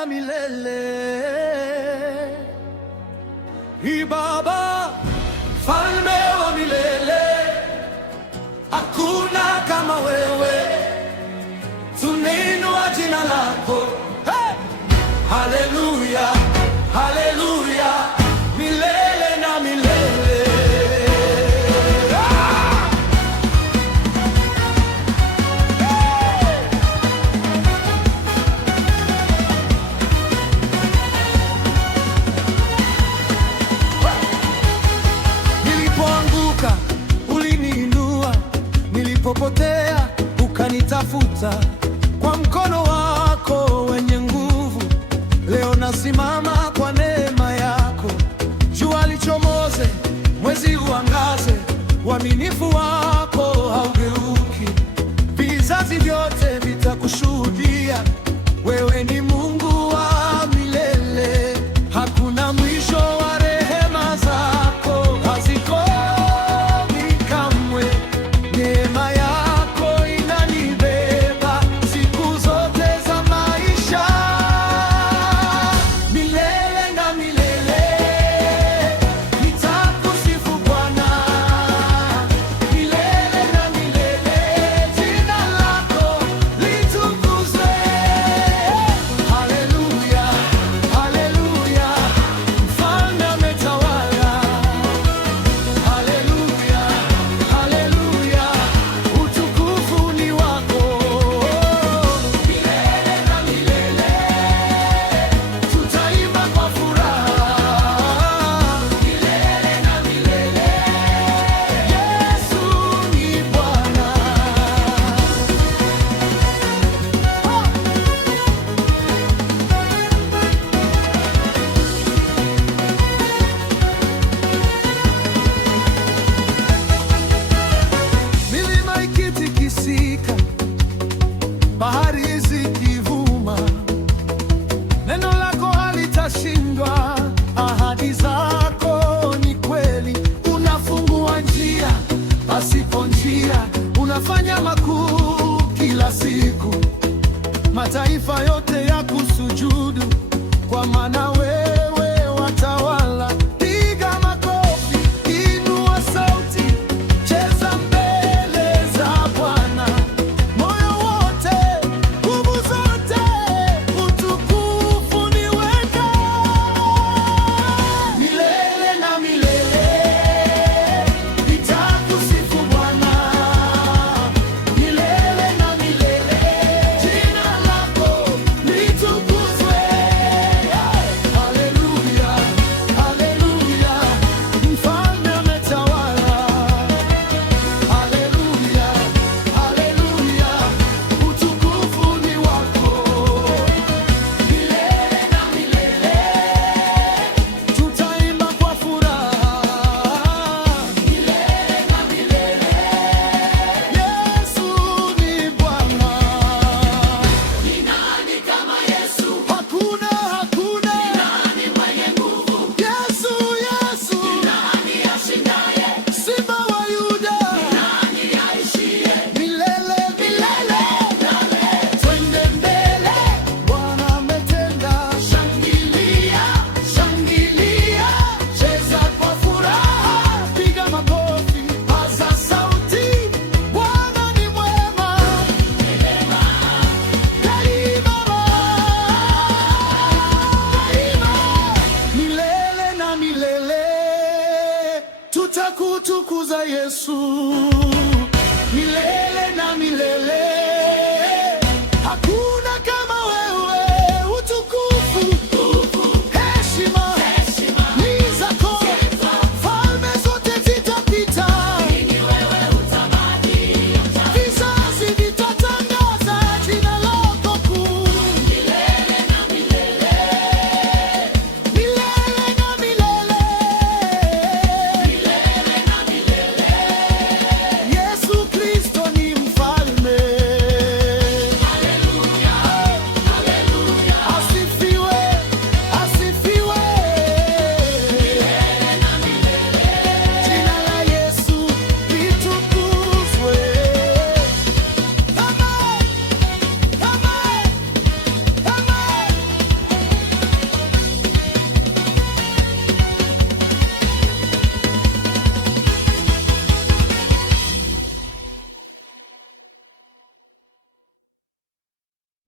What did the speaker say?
na milele. Baba, Mfalme wa milele, hakuna kama wewe, tunainua jina lako. Hey! Haleluya, haleluya, milele na milele. Nilipoanguka uliniinua, nilipopotea ukanitafuta. Kwa mkono wako wenye nguvu, leo nasimama kwa neema yako. Jua lichomoze, mwezi uangaze, uaminifu wako haugeuki. Vizazi vyote vitakushuhudia, wewe ni Mungu wa milele. Hakuna mwisho wa rehema zako, hazikomi kamwe. Neema yako inanibeba siku zote za maisha, milele na milele. Nitakusifu Bwana, milele na milele. Jina lako litukuzwe. Haleluya, haleluya, Mfalme ametawala. Haleluya, haleluya, utukufu ni wako. Milele na milele tutaimba kwa furaha. Milele na milele Yesu ni Bwana. Milima ikitikisika, bahari zikivuma, neno lako halitashindwa. Ahadi zako ni kweli, unafungua njia pasipo njia, unafanya makuu kila siku. Mataifa yote ya kusujudu, kwa maana wewe watawala. Piga makofi, inua sauti, cheza mbele za Bwana. Moyo wote, nguvu zote, utukufu ni wako. Milele na milele nitakusifu Bwana. Milele na milele jina lako litukuzwe. Haleluya, haleluya, Mfalme ametawala. Haleluya, haleluya, utukufu ni wako. Milele na milele tutaimba kwa furaha. Milele na milele Yesu ni Bwana. Ni nani kama Yesu? Hakuna, hakuna. Ni nani mwenye nguvu? Yesu, Yesu. Ni nani ashindaye? Simba wa Yuda. Ni nani aishiye? Milele, milele. Twende mbele, Bwana ametenda. Shangilia, shangilia, cheza kwa furaha, piga makofi, paza sauti. Bwana ni mwema, daima, daima. Milele na milele tutakutukuza Yesu. Milele na milele hakuna kama